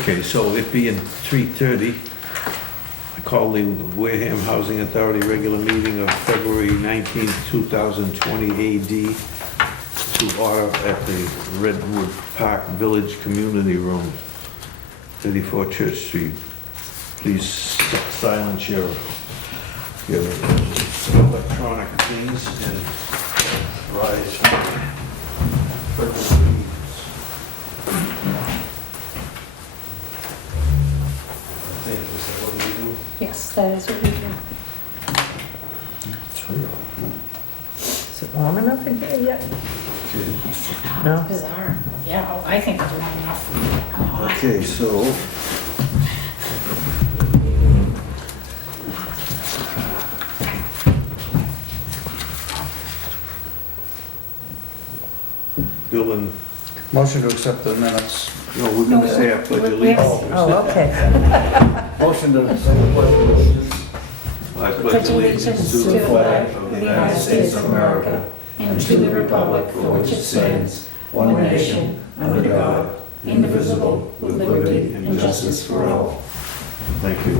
Okay, so it being 3:30, I call the Wareham Housing Authority regular meeting of February 19th, 2020 AD to order at the Redwood Park Village Community Room, 34 Church Street. Please silence your electronic things and rise for purple leaves. I think, is that what we do? Yes, that is what we do. Is it warm enough in here yet? Okay. No? Bizarre. Yeah, I think it's warm enough. Okay, so. Bill and, Motion to accept the minutes. no, we're gonna say I pledge allegiance. Oh, okay. Motion to accept the pledge of allegiance. I pledge allegiance to the flag of the United States of America and to the republic for which it stands, one nation, under God, indivisible, with liberty and justice for all. Thank you.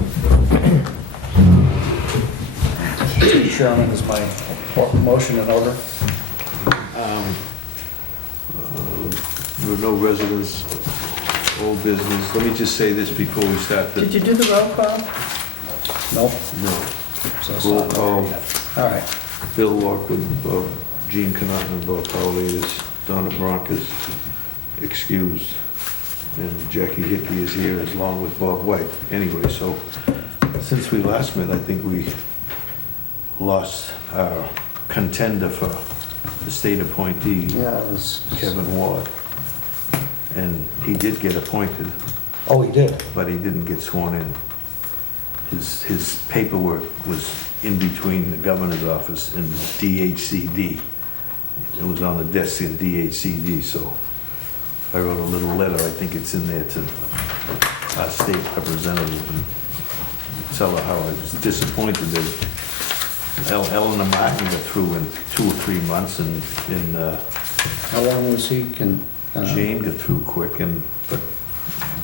Mr. Chairman, is my motion in order? There were no residents, old business. Let me just say this before we start the. Did you do the roll call? Nope. No. So it's Roll not- call. All right. Bill Lockwood, Bob, Gene Canotton, Bob Paulides, Donna Bronca's excused, and Jackie Hickey is here as long with Bob White. Anyway, so since we last met, I think we lost our contender for the state appointee, Yeah, it was. Kevin Ward. And he did get appointed, Oh, he did? but he didn't get sworn in. His paperwork was in between the governor's office and DHCD. It was on the desk in DHCD, so I wrote a little letter, I think it's in there, to our state representative and tell her how I was disappointed that Eleanor Martin got through in 2 or 3 months, and How long was he Jane got through quick, but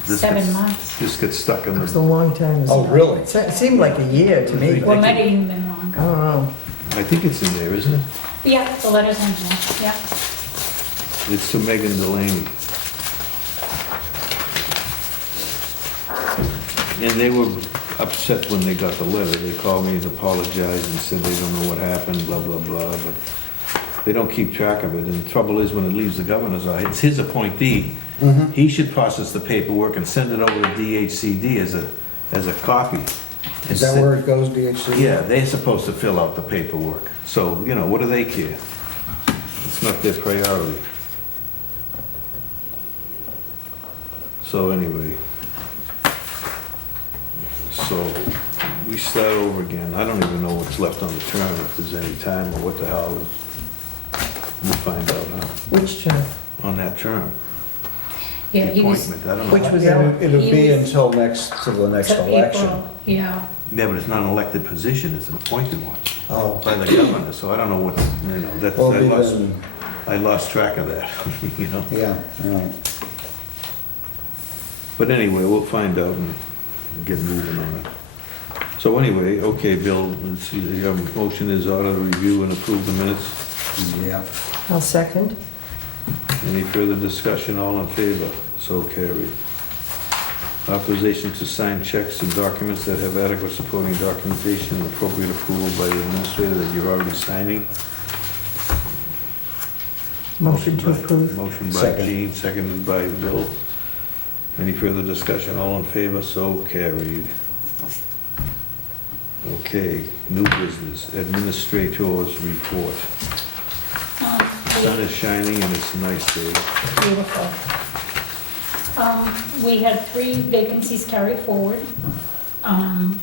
this 7 gets- months. This gets stuck in It was a the, long time. Oh, really? It seemed like a year to me. Well, it might have even been I longer. don't know. I think it's in there, isn't it? Yeah, the letter's in here, yeah. It's to Megan Delaney. And they were upset when they got the letter. They called me and apologized and said they don't know what happened, blah, blah, blah, but they don't keep track of it. And the trouble is, when it leaves the governor's office, it's his appointee. He should process the paperwork and send it over to DHCD as a copy. Is that where it goes, DHC? Yeah, they're supposed to fill out the paperwork. So, you know, what do they care? It's not their priority. So anyway, so we start over again. I don't even know what's left on the term, if there's any time or what the hell. We'll find out now, Which term? on that term. Yeah, The he was. appointment, I don't Which know. was It'll He be was- until the next Till election. April, yeah. Yeah, but it's not an elected position, it's an appointed one Oh. by the governor, so I don't know what's, you know, that's, Well, it'll be then- I lost track of that, you know? Yeah, all right. But anyway, we'll find out and get moving on it. So anyway, okay, Bill, let's see, your motion is order to review and approve the minutes. Yeah. I'll second. Any further discussion, all in favor? So carried. Authorization to sign checks and documents that have adequate supporting documentation and appropriate approval by the administrator that you're already signing. Motion to by- approve. Motion by Second. Gene, seconded by Bill. Any further discussion, all in favor? So carried. Okay, new business, administrator's report. Sun is shining and it's a nice day. Beautiful. We had 3 vacancies carried forward.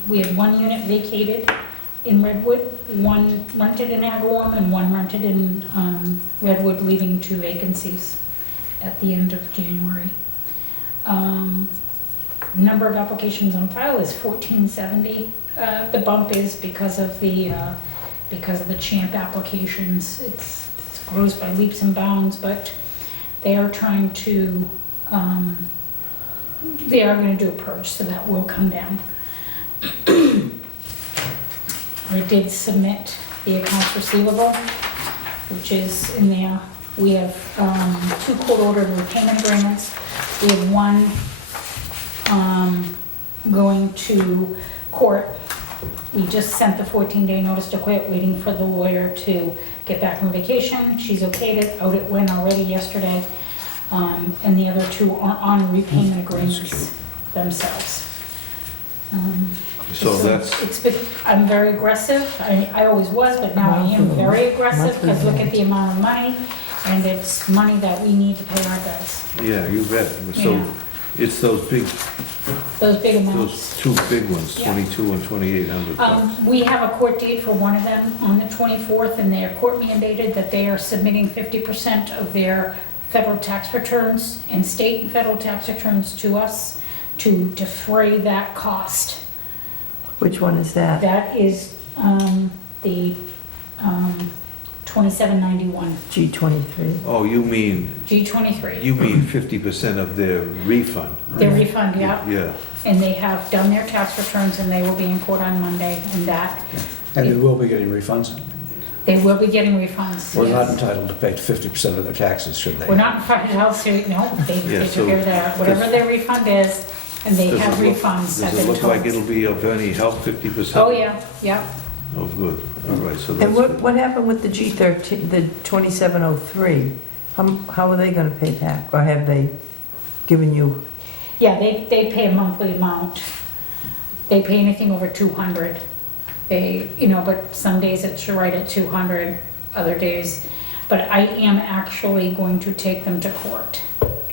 We had 1 unit vacated in Redwood, 1 rented in Agawam, and 1 rented in Redwood, leaving 2 vacancies at the end of January. Number of applications on file is 1470. The bump is because of the CHAMP applications. It grows by leaps and bounds, but they are trying to, they are gonna do a purge, so that will come down. We did submit the accounts receivable, which is in there. We have 2 court-ordered repayment agreements. We have one going to court. We just sent the 14-day notice to quit, waiting for the lawyer to get back from vacation. She's okayed it, out it went already yesterday. And the other 2 are on repayment agreements themselves. So that's, It's been, I'm very aggressive, I always was, but now I am very aggressive, because look at the amount of money, and it's money that we need to pay our bills, yeah, you bet. So Yeah. it's those big, those big amounts. those 2 big ones, Yeah. 22 and 2,800 bucks. We have a court date for one of them on the 24th, and they are court mandated that they are submitting 50% of their federal tax returns and state and federal tax returns to us to defray that cost. Which one is that? That is the 2791, G23. Oh, you mean G23. 50% of their refund? Their refund, yeah. Yeah, And they have done their tax returns, and they will be in court on Monday, and that, And they will be getting refunds. they will be getting refunds. We're not yes. entitled to pay 50% of their taxes, should they? We're not in front of health, no, they Yeah, took so care of that, whatever their refund is, and they Does have it look- refunds that does it they've look told like it'll us. be of any help, 50%? Oh, yeah, yeah. Oh, good, all right, so And that's what, good. what happened with the G13, the 2703? How are they gonna pay back? Or have they given you, Yeah, they pay a monthly amount. They pay anything over 200. They, but some days it's right at 200, other days. But I am actually going to take them to court.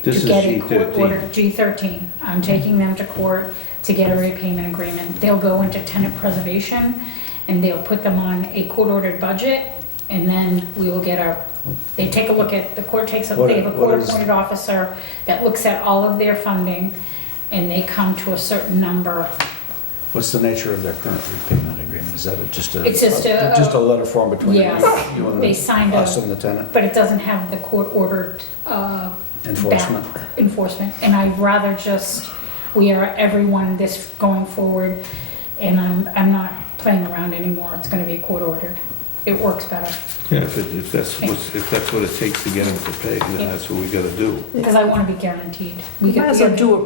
This To get a is court order, G13. G13. I'm taking them to court to get a repayment agreement. They'll go into tenant preservation, and they'll put them on a court-ordered budget, and then we will get they take a look at, the court takes, What- they have a what is- court-appointed officer that looks at all of their funding, and they come to a certain number. What's the nature of their current repayment agreement? Is that just a? It's just a- Just a letter form between you Yes, and they signed us a, and the tenant? but it doesn't have the court-ordered, Enforcement? enforcement, and I'd rather just, we are everyone this going forward, and I'm not playing around anymore, it's gonna be court ordered. It works better, Yeah, if that's what it takes to get them to pay, then that's what we gotta do. because I wanna be guaranteed. you might as well do it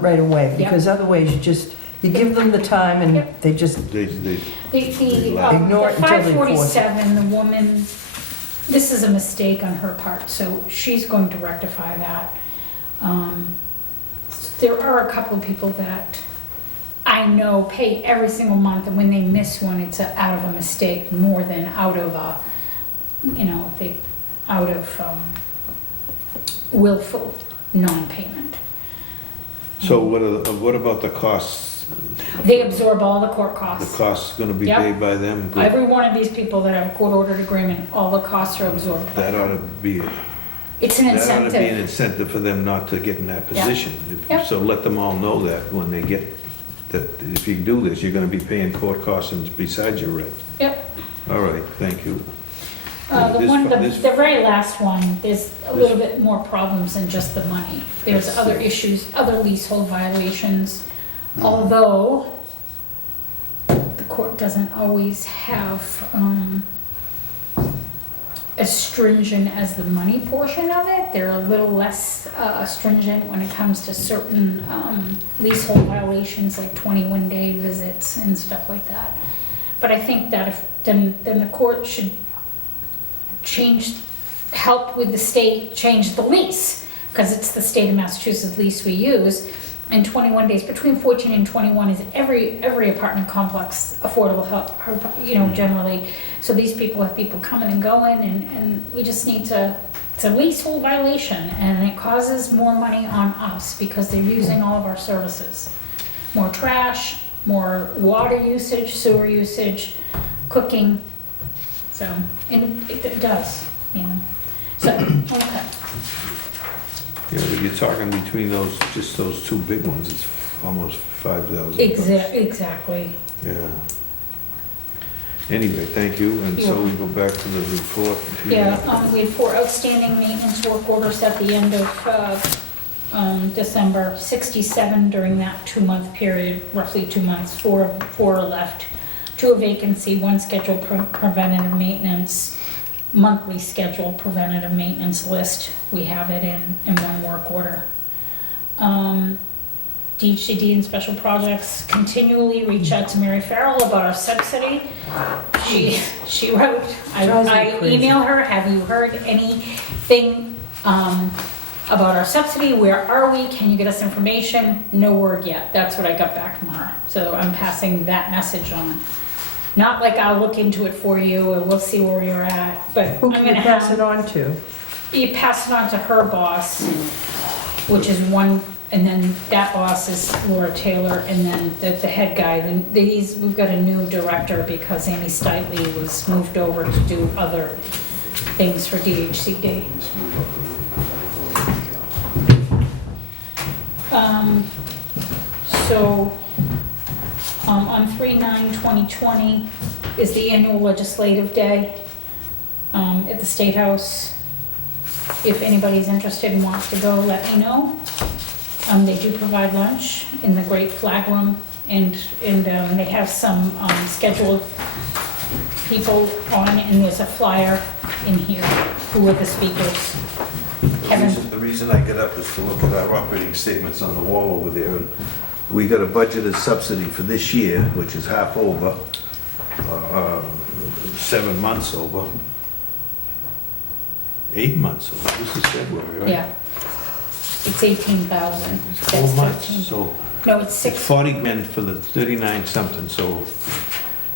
right away, Yeah. because otherwise you give them the time and Yep. they just, They, The Ignore it until they force it. 547, the woman, this is a mistake on her part, so she's going to rectify that. There are a couple of people that I know pay every single month, and when they miss one, it's out of a mistake more than out of willful non-payment. so what about the costs? They absorb all the court The costs. costs gonna be Yep. paid by them? Good. Every one of these people that have a court-ordered agreement, all the costs are absorbed by That them. ought to be, It's an that ought to be an incentive. incentive for them not to get in that Yeah. position. Yeah. So let them all know that when they get, that if you do this, you're gonna be paying court costs besides your rent. Yep. All right, thank you. The This- one, the this- very last one, there's a little bit more problems than just the money. There's That's- other issues, other leasehold violations, although the court doesn't always have as stringent as the money portion of it. They're a little less stringent when it comes to certain leasehold violations, like 21-day visits and stuff like that. But I think that then the court should help with the state change the lease, because it's the state of Massachusetts lease we use. And 21 days, between 14 and 21 is every apartment complex affordable help, generally. So these people have people coming and going, and we just need to, it's a leasehold violation, and it causes more money on us because they're using all of our services. More trash, more water usage, sewer usage, cooking, so, and it does, So, okay. Yeah, but you're talking between just those 2 big ones, it's almost 5,000 bucks. Exactly. Yeah. Anyway, thank you, and so we go back to the report. Yeah, we had 4 outstanding maintenance work orders at the end of December, 67 during that 2-month period, roughly 2 months, four are left. 2 a vacancy, 1 scheduled preventative maintenance, monthly scheduled preventative maintenance list. We have it in 1 work order. DHCD and special projects continually reach out to Mary Farrell about our subsidy. She wrote, Drives me I crazy. email her, have you heard anything about our subsidy? Where are we? Can you get us information? No word yet. That's what I got back from her. So I'm passing that message on. Not like I'll look into it for you and we'll see where you're at, but Who I'm can you gonna pass it have, on to? you pass it on to her boss, which is one, and then that boss is Laura Taylor, and then the head guy. Then we've got a new director because Amy Stitley was moved over to do other things for DHCD. So, on 3/9/2020 is the annual legislative day at the State House. If anybody's interested and wants to go, let me know. They do provide lunch in the Great Flag Room, and they have some scheduled people on, and there's a flyer in here who are the speakers. Kevin? The reason I get up is to look at our operating statements on the wall over there, and we got a budgeted subsidy for this year, which is half over, 7 months over, 8 months over, this is February, right? Yeah. It's 18,000. It's 4 months, so No, it's it's 6. 40 men for the 39 something, so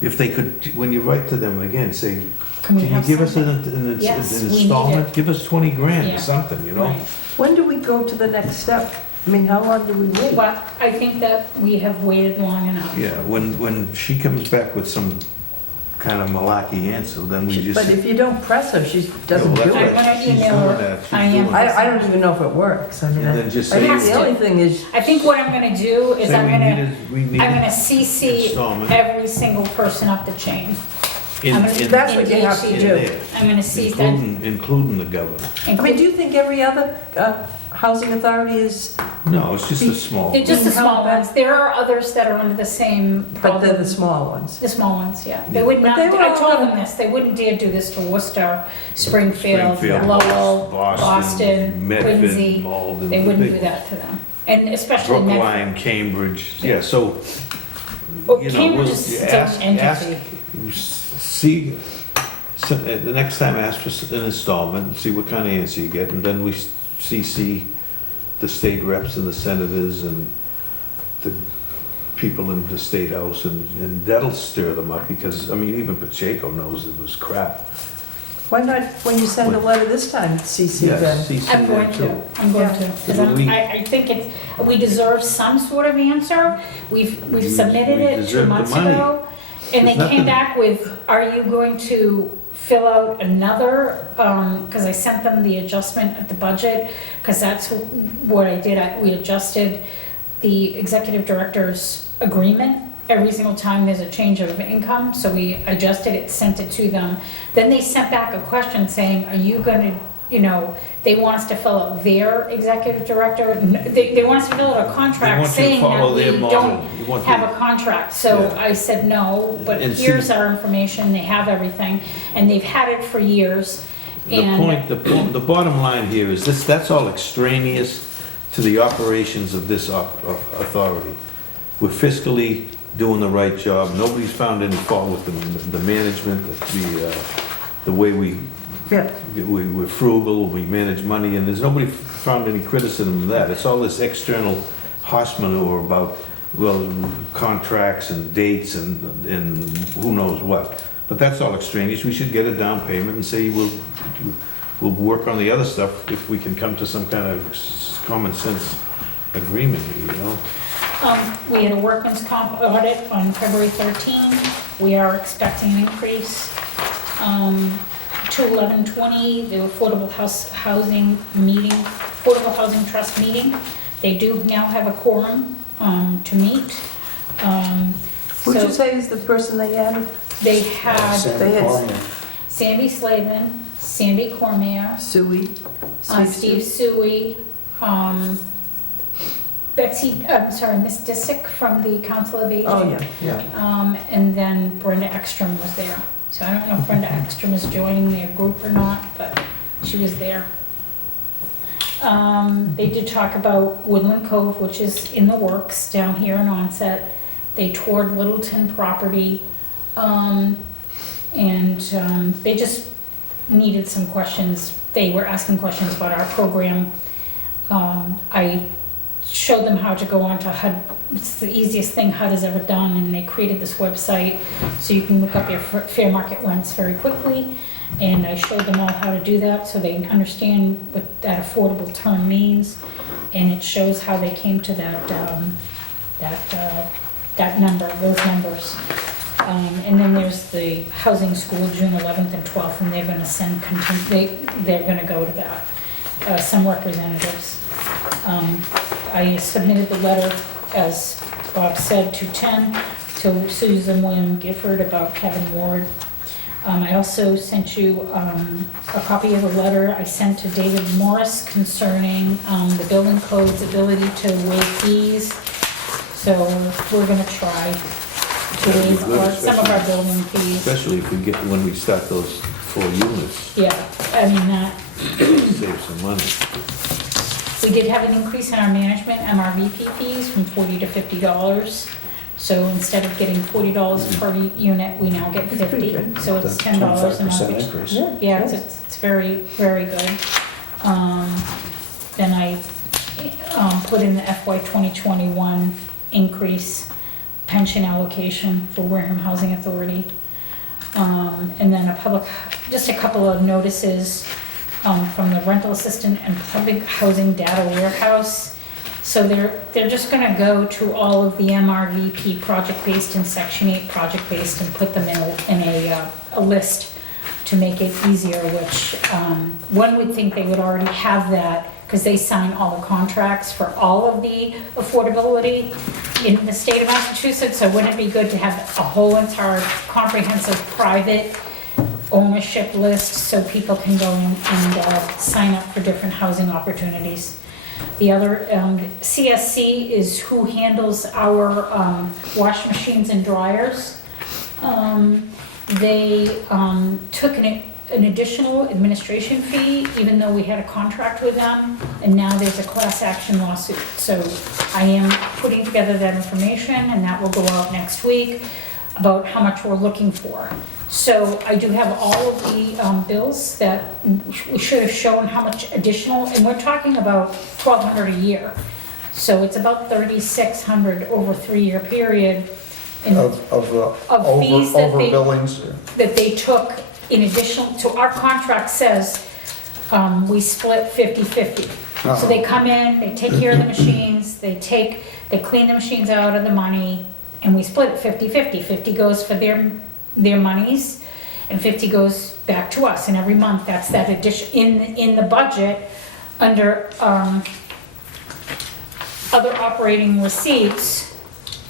if they could, when you write to them again, say, Can we can you have give us something? Yes, an we need installment? it. Give us 20 grand Yeah. or something, you know? Right. When do we go to the next step? I mean, how long do we wait? Well, I think that we have waited long enough. Yeah, when she comes back with some kind of malarkey answer, then we just. But if you don't press her, she doesn't Yeah, do well, I'm it. that's gonna She's email doing her. that. She's I am. doing that. I don't even know if it works. I mean, And then just I say- think the only thing is, I think what I'm gonna do is Say I'm we gonna need CC installment. every single person up the chain. in- I'm gonna- in- that's what you have to in do. there, I'm gonna see that. Including the governor. I mean, do you think every other housing authority is, No, it's just a small. They're just the How small about- ones. There are others that are under the same but problem. they're the small ones? The small ones, yeah. They Yeah. would But not, they were I all told gonna- them this, they wouldn't dare do this to Worcester, Springfield, Springfield, Lowell, Boston, Boston, Medford, Quincy. Malden. They the wouldn't big do that to them. And especially Medford. Brookline, Cambridge, yeah, so, Well, you know, Cambridge we'll is its own ask, entity. see, the next time ask for an installment, and see what kind of answer you get, and then we CC the state reps and the senators and the people in the state house, and that'll stir them up, because, I mean, even Pacheco knows it was crap. Why not, when you send a letter this time, CC Yes, them? CC I'm going them to, too. I'm going Yeah. to, because We- I think it's, we deserve some sort of answer. We've We- submitted we it 2 deserve the months money. ago, and they There's came nothing- back with, are you going to fill out another, because I sent them the adjustment at the budget, because that's what I did, we adjusted the executive director's agreement every single time there's a change of income, so we adjusted it, sent it to them. Then they sent back a question saying, are you gonna, they want us to fill out their executive director, they want us to fill out a They want contract you to saying that follow we their model. don't You want have them- a contract, so Yeah. I said no, but And see- here's our information, they have everything, and they've had it for years, The and, the bottom line here is this, that's all extraneous to the operations of this authority. We're fiscally doing the right job, nobody's found any fault with the management, the way Yeah. we're frugal, we manage money, and there's nobody found any criticism of that. It's all this external horse manure about, well, contracts and dates and who knows what. But that's all extraneous. We should get a down payment and say we'll work on the other stuff if we can come to some kind of common sense agreement, you know? we had a workman's comp audit on February 13. We are expecting an increase. 2/11/20, the Affordable Housing Trust meeting. They do now have a quorum to meet. Who'd So you say is the person they added? they had They had- Sandy Slavin, Sandy Cormier, Suey? Steve Suey, Miss Disick from the Council of Aging. Oh, yeah. And then Brenda Ekstrom was there. So I don't know if Brenda Ekstrom is joining their group or not, but she was there. They did talk about Woodland Cove, which is in the works down here in Onset. They toured Littleton property, and they just needed some questions. They were asking questions about our program. I showed them how to go onto HUD. It's the easiest thing HUD has ever done, and they created this website so you can look up your fair market rents very quickly. And I showed them all how to do that so they understand what that affordable term means. And it shows how they came to that number, those numbers. And then there's the housing school, June 11th and 12th, and they're gonna send, they're gonna go to that, some representatives. I submitted the letter, as Bob said, to 10, to Susan William Gifford about Kevin Ward. I also sent you a copy of the letter I sent to David Morris concerning the building code's ability to waive fees. So we're gonna try to waive some of our building fees. Especially if we get, when we start those 4 units, Yeah, I mean, that, save some money. we did have an increase in our management MRVP fees from $40 to $50. So instead of getting $40 per unit, we now get That's pretty 50. good. So it's That's $10 a 25% month. increase. Yeah, it's very, very good. Then I put in the FY 2021 increase pension allocation for Wareham Housing Authority. And then just a couple of notices from the rental assistant and public housing data warehouse. So they're just gonna go to all of the MRVP project-based and Section 8 project-based and put them in a list to make it easier, which one would think they would already have that because they sign all the contracts for all of the affordability in the state of Massachusetts. So wouldn't it be good to have a whole entire comprehensive private ownership list so people can go and sign up for different housing opportunities? The other, CSC is who handles our wash machines and dryers. They took an additional administration fee, even though we had a contract with them, and now there's a class action lawsuit. So I am putting together that information, and that will go out next week about how much we're looking for. So I do have all of the bills that we should have shown how much additional, and we're talking about $1,200 a year. So it's about $3,600 over a 3-year period. Of fees that over they- billings. That they took in addition to, our contract says we split 50-50. So they come in, they take care of the machines, they clean the machines out of the money, and we split it 50-50. 50 goes for their monies, and 50 goes back to us. And every month, that's that addition, in the budget, under other operating receipts,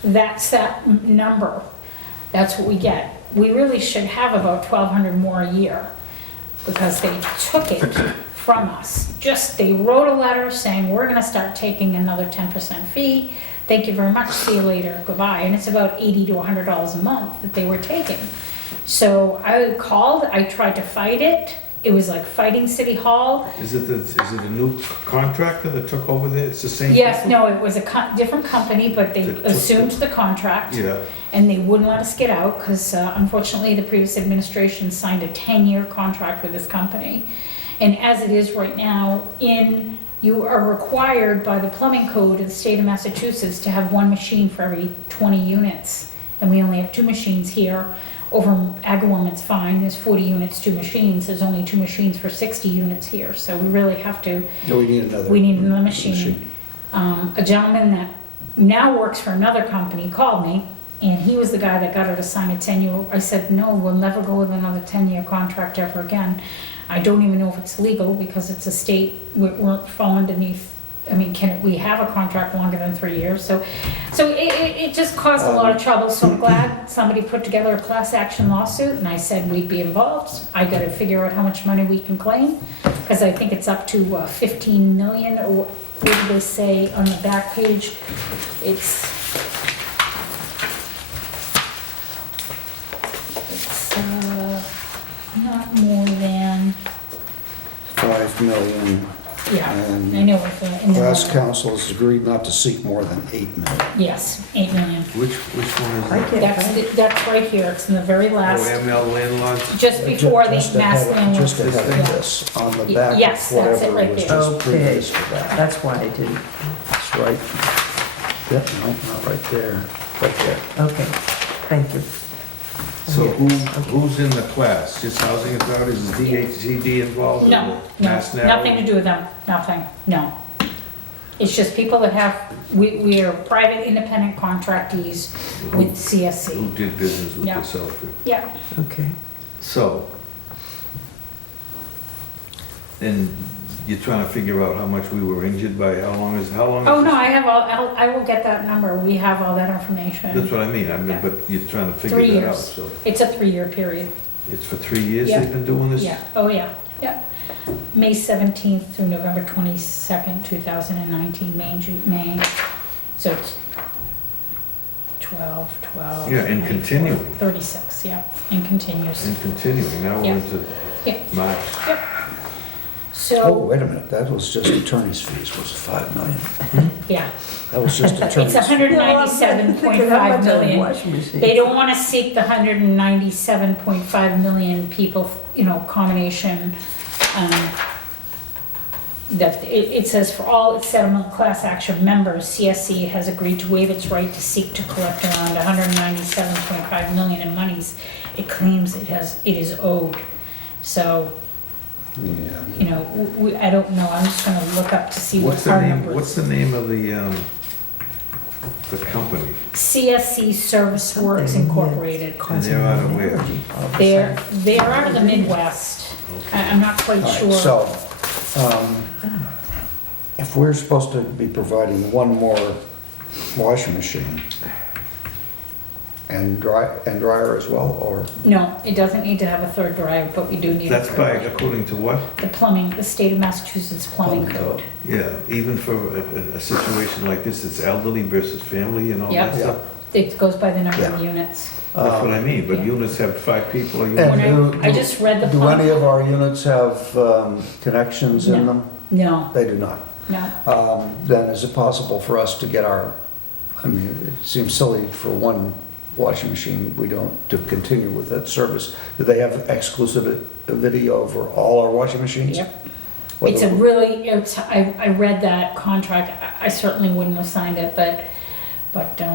that's that number. That's what we get. We really should have about $1,200 more a year, because they took it from us. They wrote a letter saying, we're gonna start taking another 10% fee. Thank you very much, see you later, goodbye. And it's about $80 to $100 a month that they were taking. So I called, I tried to fight it. It was like fighting City Hall. Is it a new contractor that took over there? It's the same? Yes, people? no, it was a different company, but they That took assumed the contract. Yeah, And they wouldn't let us get out because unfortunately the previous administration signed a 10-year contract with this company. And as it is right now, you are required by the plumbing code of the state of Massachusetts to have 1 machine for every 20 units. And we only have 2 machines here. Over in Agawam, it's fine, there's 40 units, 2 machines. There's only 2 machines for 60 units here. So we really have to, No, we need another. we need another machine. A gentleman that now works for another company called me, and he was the guy that got her to sign a 10-year. I said, no, we'll never go with another 10-year contract ever again. I don't even know if it's legal because it's a state, we're fall underneath, I mean, we have a contract longer than 3 years? So it just caused a lot of trouble. So I'm glad somebody put together a class action lawsuit, and I said we'd be involved. I gotta figure out how much money we can claim, because I think it's up to 15 million, or what do they say on the back page? It's not more than, 5 million. yeah, I And know it's in the. class council has agreed not to seek more than 8 million. Yes, 8 million. Which one is I that? can't find it. That's right here, it's in the very Oh, last, ML landlords? just before the Just mass ahead of- landlord. Just ahead of Yeah. this, on the back Yes, of that's it whatever right was there. just Okay, previous to that. that's why I didn't, That's right. Yep, no, not right there, right there. okay, thank you. So who's in the class? Just housing authorities, is DHCD involved? No, in no, Mass Narrow? nothing to do with them, nothing, no. It's just people that have, we are private independent contractees with CSC. Who did business with Yeah. this outfit? Yeah, Okay. So, and you're trying to figure out how much we were injured by, how long is oh no, this? I have all, I will get that number, we have all that information. That's what I mean, Yeah. but you're trying to 3 figure that out, years. so. It's a 3-year period, It's for 3 years Yeah. they've been doing this? yeah, oh yeah, yeah. May 17th through November 22nd, 2019, May, so it's 12, Yeah, and continuing. 36, yeah, and continues. And continuing, now we're Yeah. into Yeah. March. Oh, So, wait a minute, that was just attorney's fees, was 5 million. yeah, That was just attorney's. it's fees. 197.5 million. Washing machine. They don't want to seek the 197.5 million people, combination. That it says for all its settlement class action members, CSC has agreed to waive its right to seek to collect around 197.5 million in monies it claims it is owed. So, Yeah. I don't know, I'm just gonna look up to see what What's the our name, number what's is. the name of the company? CSC Service Works Incorporated. And they're out of where? They're out of the Midwest. I'm not quite All right, sure. so, if we're supposed to be providing one more washing machine and dryer as well, or? No, it doesn't need to have a third dryer, but we do need a That's third by, dryer. according to what? The plumbing, the state of Massachusetts plumbing code. Yeah, even for a situation like this, it's elderly versus family and all that Yeah. stuff? It goes by the number of Yeah. units. That's what I mean, but Yeah. units have 5 people or And units. I just read the Do any plumbing. of our units have connections in No. them? No, They do not. no. Then is it possible for us to get I mean, it seems silly for one washing machine, we don't, to continue with that service. Do they have exclusivity over all our washing machines? Yep. Whether It's I read that contract. I certainly wouldn't have signed it, but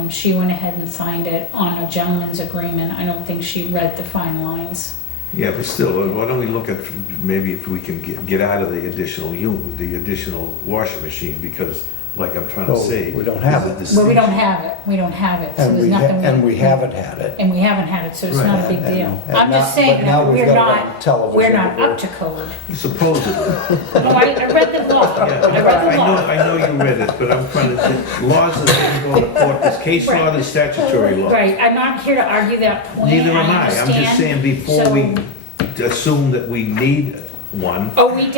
she went ahead and signed it on a gentleman's agreement. I don't think she read the fine lines. Yeah, but still, why don't we look at, maybe if we can get out of the additional washing machine, because, like I'm trying to Oh, say. we don't have there's it. a Well, we don't distinction. have it. We don't have it, so And there's we, nothing. and we haven't had it. And we haven't had it, so it's Right. not a big And- deal. and I'm now- just saying but now that we've we're got it on not, television, we're not but up to code. Supposedly. No, I read the law. I Yeah, read the law. I know you read it, but I'm trying to, laws that can go to court, there's case law, Right. there's statutory law. Right, I'm not here to argue that point. Neither am I, I'm just understand. saying before So- we assume that we need one, Oh, let's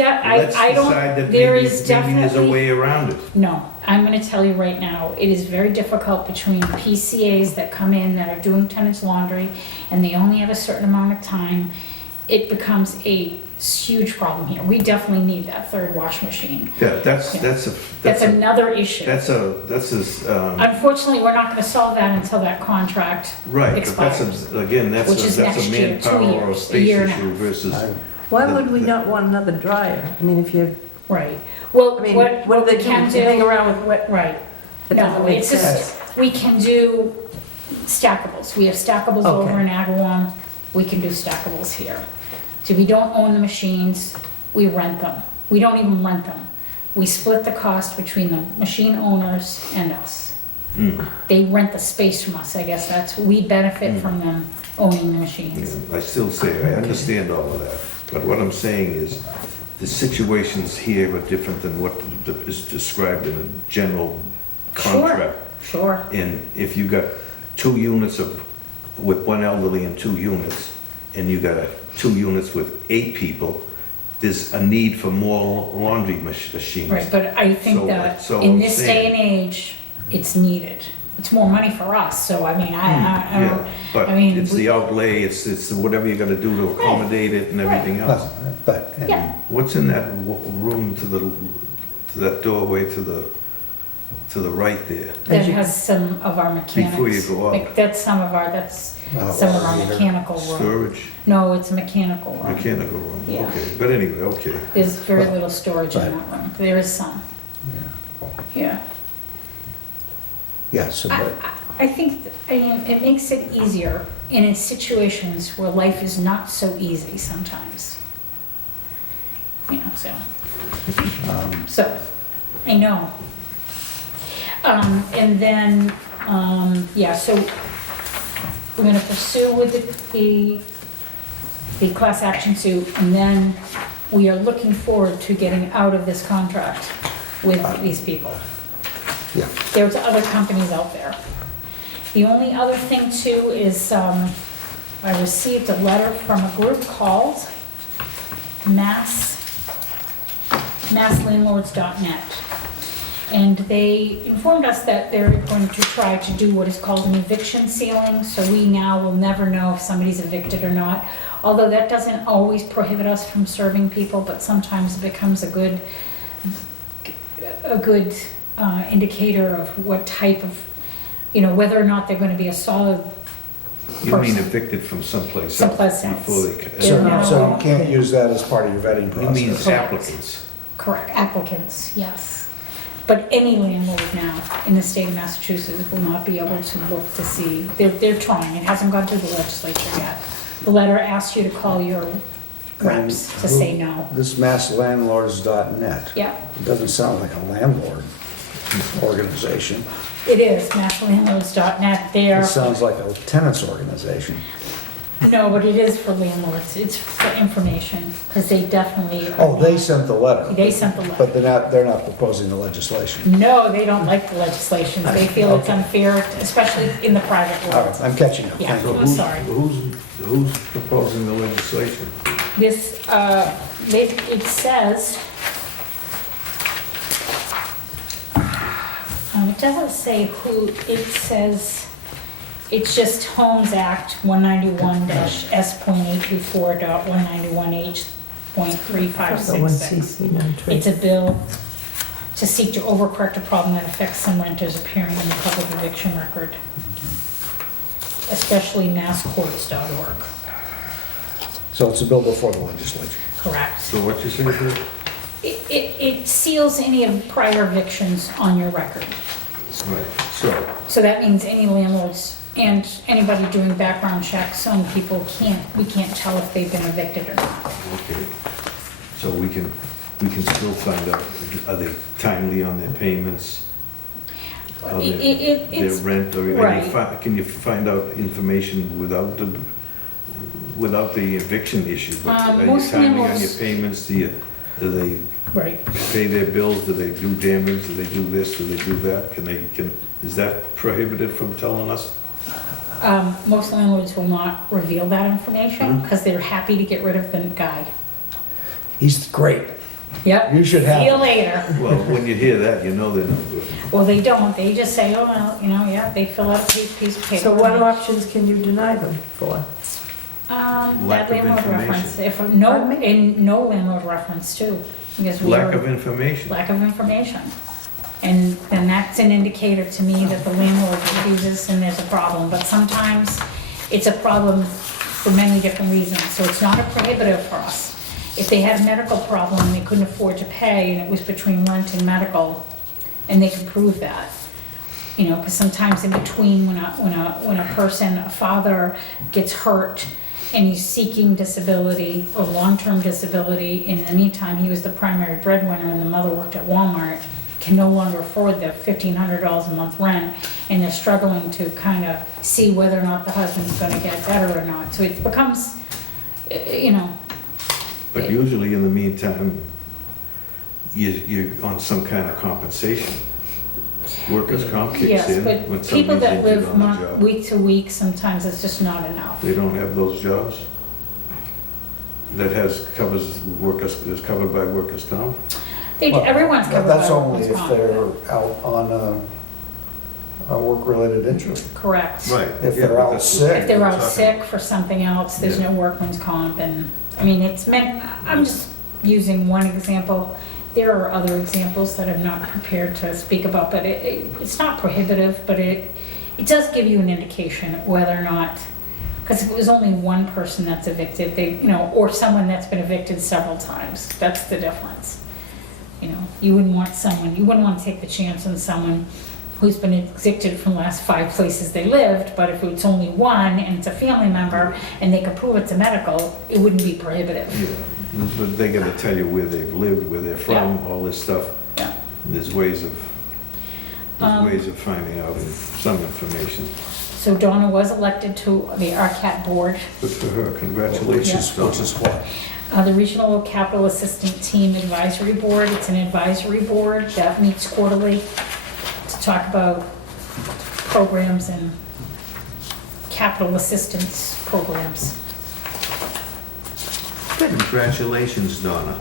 I don't, decide that there maybe is there's a definitely, way around it. no, I'm gonna tell you right now, it is very difficult between PCAs that come in that are doing tenants laundry and they only have a certain amount of time. It becomes a huge problem here. We definitely need that third wash machine. Yeah, that's That's another issue. that's Unfortunately, we're not gonna solve that until that contract right, but expires. again, that's Which is that's next a year, 2 manpower or years, a space year and a issue half. versus, Why would we not want another dryer? I mean, if you, Right, well, I mean, what what do we they can do? do. Hang around with what? Right. That No, doesn't make it's just, sense. we can do stackables. We have stackables Okay. over in Agawam. We can do stackables here. So we don't own the machines, we rent them. We don't even rent them. We split the cost between the machine owners and us. They rent the space from us, I guess that's, we benefit from them owning the machines. I still say, I understand all of that, but what I'm saying is, the situations here are different than what is described in a general contract. Sure, And if you got 2 units with one elderly and 2 units, and you got 2 units with 8 people, there's a need for more laundry machines. Right, but I think So- that so in I'm this day saying- and age, it's needed. It's more money for us, so I mean, I Yeah, don't, but I mean, it's the outlay, it's whatever you gotta do to accommodate it and everything else. Well, but, Yeah. What's in that room to that doorway to the right there? that has some of our mechanics. Before you go up. Like, that's some of our Oh, some of our heater. mechanical room. Storage, No, it's a mechanical room. mechanical room, Yeah. okay. But anyway, okay. There's very Well, little storage in right. that room. There is some, yeah. yeah, so, I, but, I think, it makes it easier in situations where life is not so easy sometimes. You know, so, I know. And then, yeah, so we're gonna pursue with the class action suit, and then we are looking forward to getting out of this contract with these people. yeah. There's other companies out there. The only other thing too is, I received a letter from a group called masslandlords.net. And they informed us that they're going to try to do what is called an eviction sealing, so we now will never know if somebody's evicted or not. Although that doesn't always prohibit us from serving people, but sometimes it becomes a good indicator of what type of, whether or not they're gonna be a solid You mean person. evicted from someplace Someplace else else. before they... Yeah. So you can't use that as part of your vetting You mean process. applicants? Correct, applicants, yes. But any landlord now in the state of Massachusetts will not be able to look to see, they're trying, it hasn't gone through the legislature yet. The letter asks you to call your reps to say no. This masslandlords.net, Yeah, it doesn't sound like a landlord organization. it is, masslandlords.net, It there, sounds like a tenants organization. no, but it is for landlords, it's for information, because they definitely. are Oh, they not- sent the letter, They sent the letter. but they're not proposing the legislation. No, they don't like the legislation, they feel it's Okay. unfair, especially in the private All world. right, I'm catching up, Yeah. thank So you. I'm sorry. Who's proposing the legislation? This, it says, it doesn't say who, it says, it's just Homes Act 191-S.834.191H.3566. The one CC non-trade. It's a bill to seek to overcorrect a problem that affects some renters appearing in the public eviction record, especially masscourts.org. So it's a bill before the legislature. Correct. So what you say here? It seals any of prior evictions on your record. Right, so, So that means any landlords and anybody doing background checks on people we can't tell if they've been evicted or not. okay. So we can still find out, are they timely on their payments? Are they- Their It's, rent, or right. can you find out information without the eviction issue? But Are you most timely on your landlords- payments? Do they right. pay their bills? Do they do damage? Do they do this? Do they do that? Is that prohibited from telling us? Most landlords will not reveal that information because they're happy to get rid of the guy. He's great. Yep. You should have See you him. later. Well, when you hear that, you know they're no good. Well, they don't. They just say, oh, well, yeah, they fill out a piece of paper. So what options can you deny them for? Lack That of landlord information. reference, Pardon me? no landlord reference too, because Lack of information. lack of information. And then that's an indicator to me that the landlord refuses and there's a problem, but sometimes it's a problem for many different reasons, so it's not a prohibitive for us. If they had a medical problem and they couldn't afford to pay, and it was between rent and medical, and they could prove that, because sometimes in between, when a person, a father gets hurt, and he's seeking disability or long-term disability, in the meantime, he was the primary breadwinner and the mother worked at Walmart, can no longer afford the $1,500 a month rent, and they're struggling to kind of see whether or not the husband's gonna get better or not. So it becomes, But usually in the meantime, you're on some kind of compensation. Workers' comp kicks yes, in but when people somebody's that injured live on the job. week to week, sometimes it's just not enough. They don't have those jobs? that is covered by workers' comp? Well, Everyone's covered by That's only workers' if comp. they're out on a work-related injury. Correct. Right. If yeah, they're but out that's- sick. If they're out Talking- sick for something else, there's Yeah. no workman's comp, and, I mean, it's meant, I'm just using one example. There are other examples that I'm not prepared to speak about, but it's not prohibitive, but it does give you an indication whether or not, because if it was only one person that's evicted, or someone that's been evicted several times, that's the difference. You wouldn't want to take the chance on someone who's been evicted from the last 5 places they lived, but if it's only one and it's a family member and they can prove it's a medical, it wouldn't be prohibitive. Yeah, but they gotta tell you where they've lived, where they're from, all this stuff. Yeah. There's ways of Um, finding out some information. So Donna was elected to the RCAT board. Good for her, Which congratulations. is what? The Regional Capital Assistant Team Advisory Board, it's an advisory board that meets quarterly to talk about programs and capital assistance programs. Congratulations, Donna.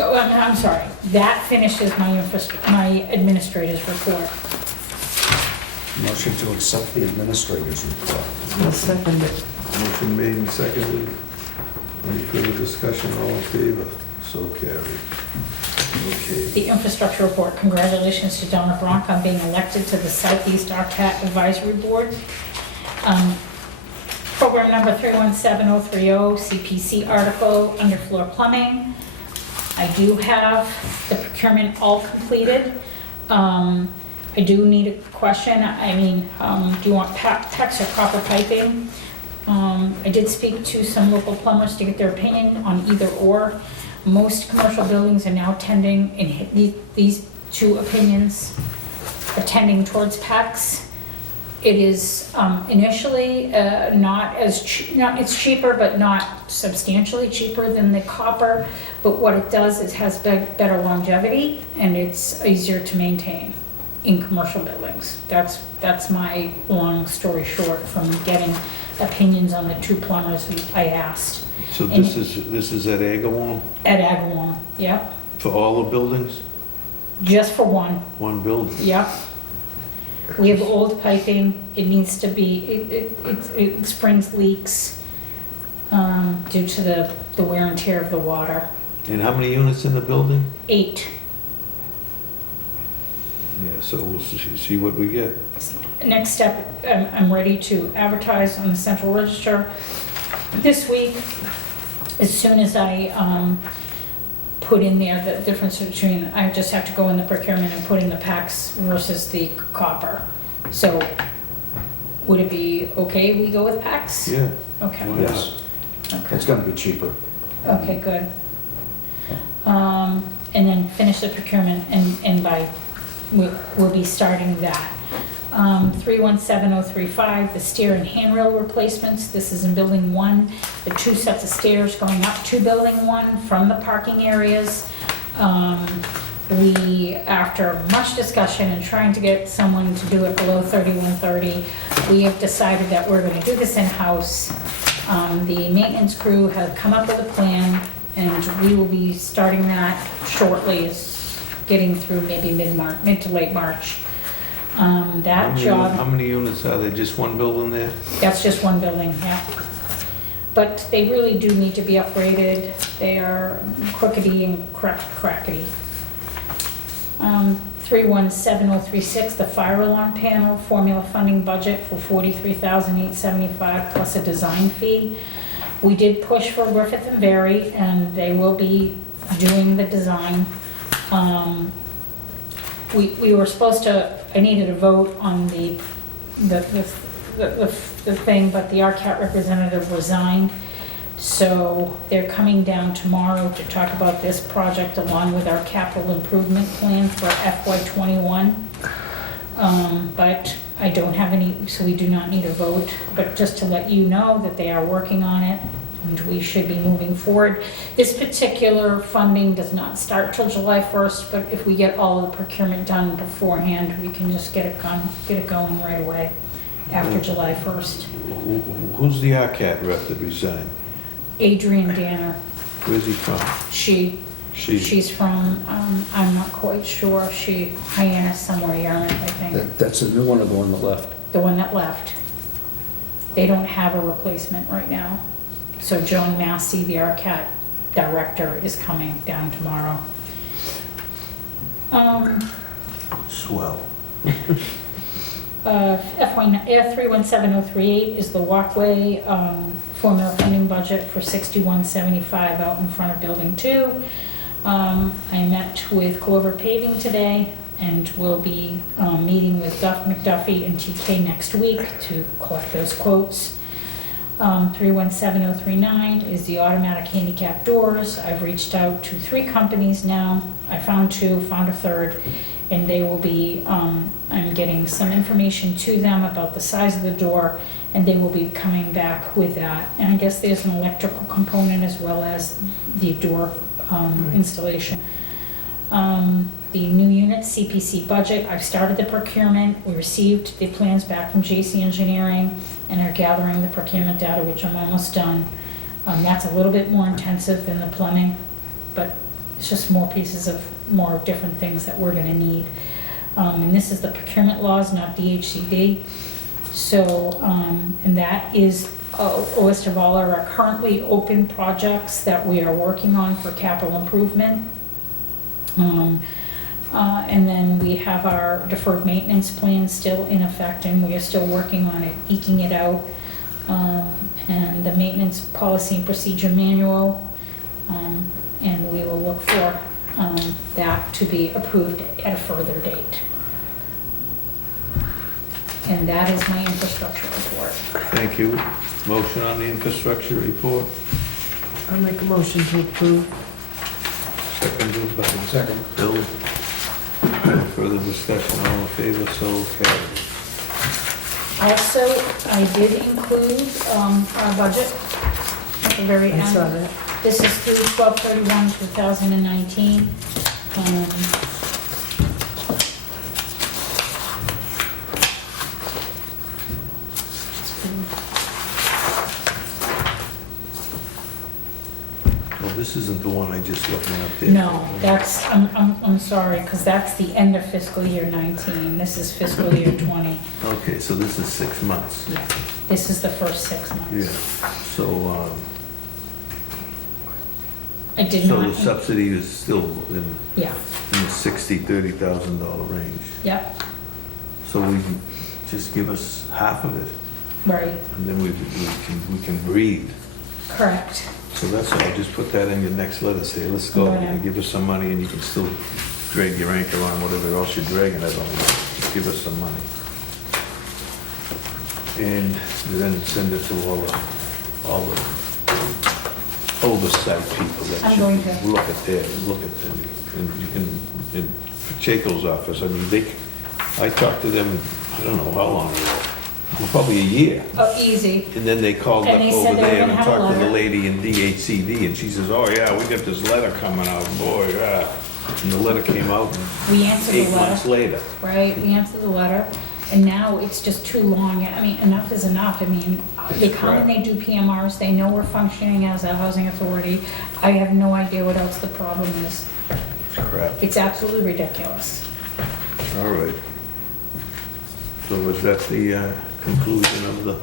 I'm sorry, that finishes my administrator's report. Motion to accept the administrator's report. I'll second it. Motion made and seconded. Any further discussion, all in favor? So carried. Okay. The infrastructure report, congratulations to Donna Bronk on being elected to the Southeast RCAT Advisory Board. Program number 317030, CPC article, underfloor plumbing. I do have the procurement all completed. I do need a question, do you want PEX or copper piping? I did speak to some local plumbers to get their opinion on either or. Most commercial buildings are now tending, in these two opinions, are tending towards PEX. It is initially it's cheaper, but not substantially cheaper than the copper. But what it does is has better longevity, and it's easier to maintain in commercial buildings. That's my long story short from getting opinions on the 2 plumbers I asked. So this is at Agawam At Agawam, yep, for all the buildings? just for one, building? yep. We have old piping, it needs to be, it springs leaks due to the wear and tear of the water. And how many units in the building? 8. Yeah, so we'll see what we get. Next step, I'm ready to advertise on the Central Register this week. As soon as I put in there the difference between, I just have to go in the procurement and put in the PEX versus the copper. So would it be okay we go with PEX? Yeah. Okay. Why not? Yes. It's gonna be cheaper. Okay, good. And then finish the procurement and we'll be starting that. 317035, the stair and handrail replacements. This is in building 1. The 2 sets of stairs going up to building 1 from the parking areas. We, after much discussion and trying to get someone to do it below 3130, we have decided that we're gonna do this in-house. The maintenance crew have come up with a plan, and we will be starting that shortly, is getting through maybe mid to late March. That How job, many units are there? Just one building there? that's just one building, yeah. But they really do need to be upgraded. They are crookedy and crackety. 317036, the fire alarm panel, formula funding budget for $43,875 plus a design fee. We did push for Griffith and Berry, and they will be doing the design. We were supposed to, I needed a vote on the thing, but the RCAT representative resigned. So they're coming down tomorrow to talk about this project along with our capital improvement plan for FY21. But I don't have any, so we do not need a vote, but just to let you know that they are working on it and we should be moving forward. This particular funding does not start till July 1st, but if we get all of the procurement done beforehand, we can just get it going right away. after July 1st. Who's the ARCAT rep that resigned? Adrian Danner, Where's he from? she, She, she's from, I'm not quite sure, Hyannis somewhere, Yarmouth, I think, That's the new one or the one that left? the one that left. They don't have a replacement right now. So Joan Massey, the ARCAT director, is coming down tomorrow. swell. FY 317038 is the walkway, formula funding budget for 6175 out in front of Building 2. I met with Clover Paving today, and we'll be meeting with Duff McDuffie and TK next week to collect those quotes. 317039 is the automatic handicap doors. I've reached out to 3 companies now. I found 2, found a third, and they will be, I'm getting some information to them about the size of the door, and they will be coming back with that. And I guess there's an electrical component as well as the door installation. The new unit CPC budget, I've started the procurement. We received the plans back from JC Engineering and are gathering the procurement data, which I'm almost done. That's a little bit more intensive than the plumbing, but it's just more pieces of more different things that we're gonna need. And this is the procurement laws, not DHCD. So, and that is a list of all our currently open projects that we are working on for capital improvement. And then we have our deferred maintenance plan still in effect, and we are still working on it, eking it out. And the maintenance policy and procedure manual, and we will look for that to be approved at a further date. And that is my infrastructure report. Thank you. Motion on the infrastructure report, I'll make a motion to approve. seconded by Second. Bill. No further discussion, all in favor, so carried. Also, I did include our budget at the very I end. saw that. This is through 12/31/2019. Well, this isn't the one I just looked up there. No, that's, I'm sorry, because that's the end of fiscal year 19. This is fiscal year 20. Okay, so this is 6 months. Yeah, this is the first 6 months. Yeah, so, I did so the not, subsidy is still in yeah, the $60,000-$30,000 range. yep, So we can just give us half of it, right, and then we can breathe. correct. So that's all, just put that in your next letter, say, let's go, Right. and give us some money, and you can still drag your anchor on whatever else you're dragging it on, just give us some money. And then send it to all the oversight people that I'm going to. should look at them, and you can, in Pacheco's office, I mean, I talked to them, I don't know how long ago, probably a year. Oh, easy. And then they called And up they said over they were there gonna and have a talked to the letter. lady in DHCD, and she says, oh yeah, we got this letter coming out, boy, and the letter came out We answered the 8 months letter, later. right? We answered the letter, and now it's just too long. I mean, enough is enough. I mean, they come and they do PMRs, they know we're functioning as a housing authority. I have no idea what else the problem is. It's crap. It's absolutely ridiculous. All right. So is that the conclusion of the?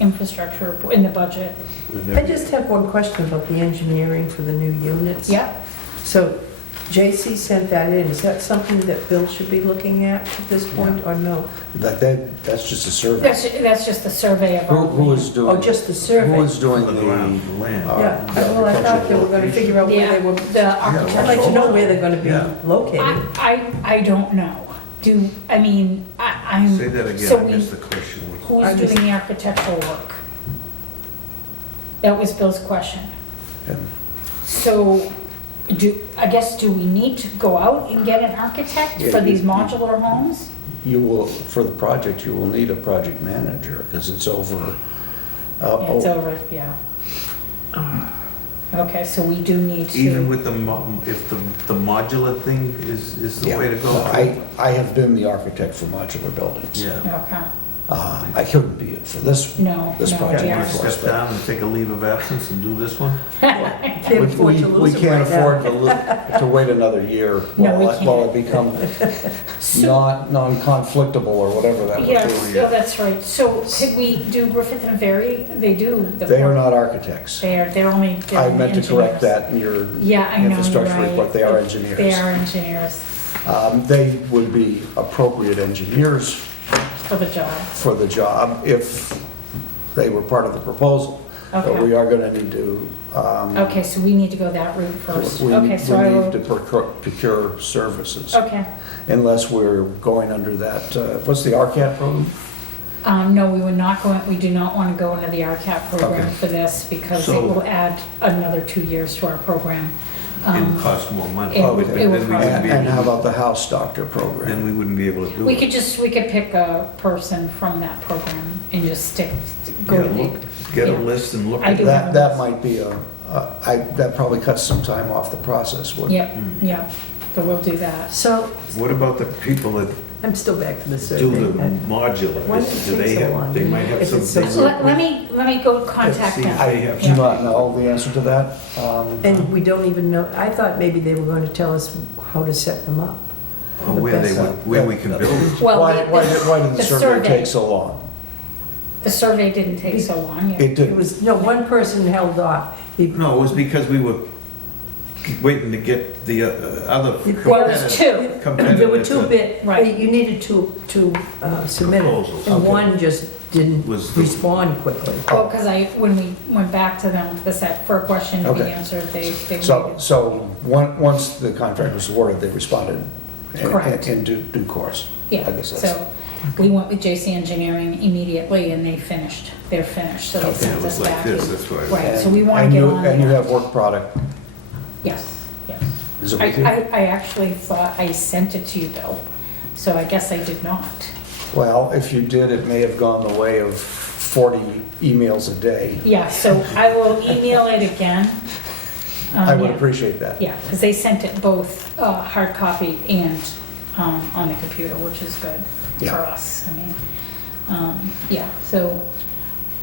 Infrastructure in the budget. I just have one question about the engineering for the new units. Yep, So JC sent that in. Is that something that Bill should be looking at this point, or no? That's just a survey. that's just the survey of our. Who is doing? Oh, just the survey? Who is doing The the? ground, the land. Yeah, well, I thought they were gonna figure out where Yeah, they were. the architectural. I'd like to know where they're gonna be Yeah. located. I don't know. I'm. Say that So again, I we- missed the question. Who's I just- doing the architectural work? That was Bill's question. Yeah. So, do we need to go out and get an architect Yeah, for these you- modular homes? You will, for the project, you will need a project manager, because it's over. Yeah, it's over, yeah. Okay, so we do need to. Even with if the modular thing is the way to go? I have been the architect for modular buildings. Yeah, Okay, I couldn't be it for this. No, This no, project we You are. want to step down and take a leave of absence and do this one? Can't afford to We lose them can't right now. afford to wait another year No, we while it becomes So, non-conflictable or whatever that would yes, be. oh, that's right. So could we do Griffith and Ferry? They do. the They are work. not architects. They're only. they're I meant to correct engineers. that in your Yeah, I know, you're infrastructure right. report. They are engineers. They are engineers They would be appropriate engineers for the job. for the job if they were part of the proposal. But Okay. we are gonna need to, Okay, so we need to go that route first. we Okay, so I need to will, procure services. okay. Unless we're going under that, what's the RCAT program? No, we would not go, we do not want to go into the RCAP program Okay. for this because it So- will add another 2 years to our program. And cost more money. it would- Then it would we cost wouldn't be And how able about the house doctor to- program? Then we wouldn't be able to do We it. we could pick a person from that program and just go Yeah, to the, look, get a yeah. list and look I at do it. have That might be that probably cuts some time off the process, wouldn't it? yep, yep, so we'll do that. So, What about the people that I'm still back to the survey. do the And modular? Why does it Do they take so have, long? they might have If it's some. so- Let me go contact See if them. they have I do not know the answer to that. And we don't even know, I thought maybe they were going to tell us how to set them up. Or where they would, where we can build it. Well, Why the- why did the the survey survey. take so long? The survey didn't take so long. yeah. It It didn't. was, no, one person held off. No, it was because we were waiting to get the other Well, there's two. competitive. There were two bit, Right. you needed to submit it. Proposals. And Okay. one just didn't Was the- respond quickly. Well, because when we went back to them for a question to be Okay. answered, they So, waited. so once the contract was awarded, they responded Correct. in due course. Yeah, I guess that's- so we went with JC Engineering immediately and they're finished, so they Okay, sent it us was like back. this, that's why. Right, so we want to And get you- on And you that. have work product. Yes, yes. Is it with you? I actually thought I sent it to you, Bill, so I guess I did not. Well, if you did, it may have gone the way of 40 emails a day. Yeah, so I will email it again. I would Yeah. appreciate that. Yeah, because they sent it both hard copy and on the computer, which is good for Yeah. us. I mean, yeah, so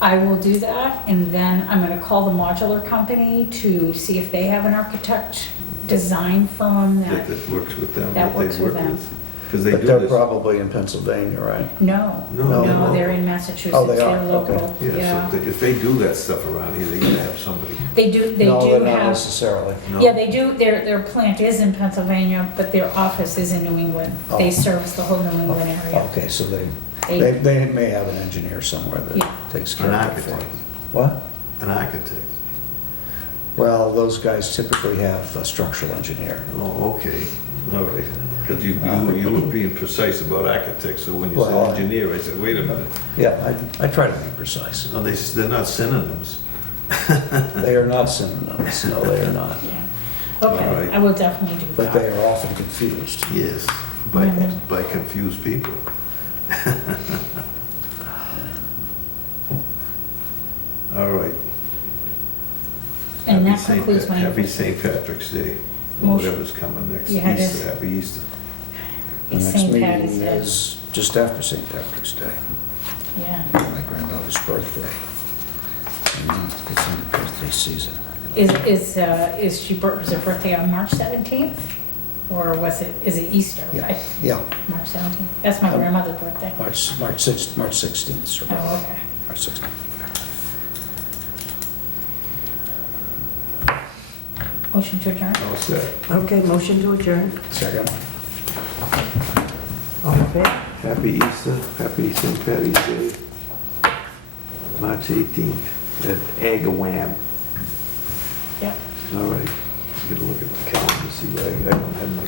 I will do that, and then I'm gonna call the modular company to see if they have an architect design firm That that, works with them. That they works with work them. Because they But do they're this. probably in Pennsylvania, right? no, No, no, they're local. in Massachusetts, Oh, they are, they're local, Yeah, yeah. so if they do that stuff around here, they gotta have somebody. They do No, they're not have, necessarily. No? yeah, they do, their plant is in Pennsylvania, but their office is in New England. They Oh. service the whole New England area. Okay, so they They- may have an engineer somewhere Yeah. that takes care An of it for them. architect. What? An architect. Well, those guys typically have a structural engineer. Oh, okay, all right. Because you were being precise about architects, so when you Well, said engineer, I said, wait a minute. Yeah, I try to be precise. No, they're not synonyms. They are not synonyms, no, they are not. Yeah. All Okay, right. I will definitely do But they that. are often confused. Yes, Mhm. by confused people. All right. And Happy that Saint concludes my. Happy St. Patrick's Day, or Motion. whatever's coming next. Yeah, it is. Easter, happy Easter. The It's next St. meeting Patty's Day. is just after St. Patrick's Day, Yeah. my granddaughter's birthday. And it's in the birthday season. Is was her birthday on March 17th? Or is it Easter? Yeah, right? yeah, March 17th? That's my grandmother's birthday. March 16th, sir. Oh, okay. March 16th. Motion to adjourn? All set. Okay, motion to adjourn. Second. All in favor? Happy Easter, happy St. Patty's Day. March 18th at Agawam. Yep. All right. Get a look at the calendar, see, I don't have my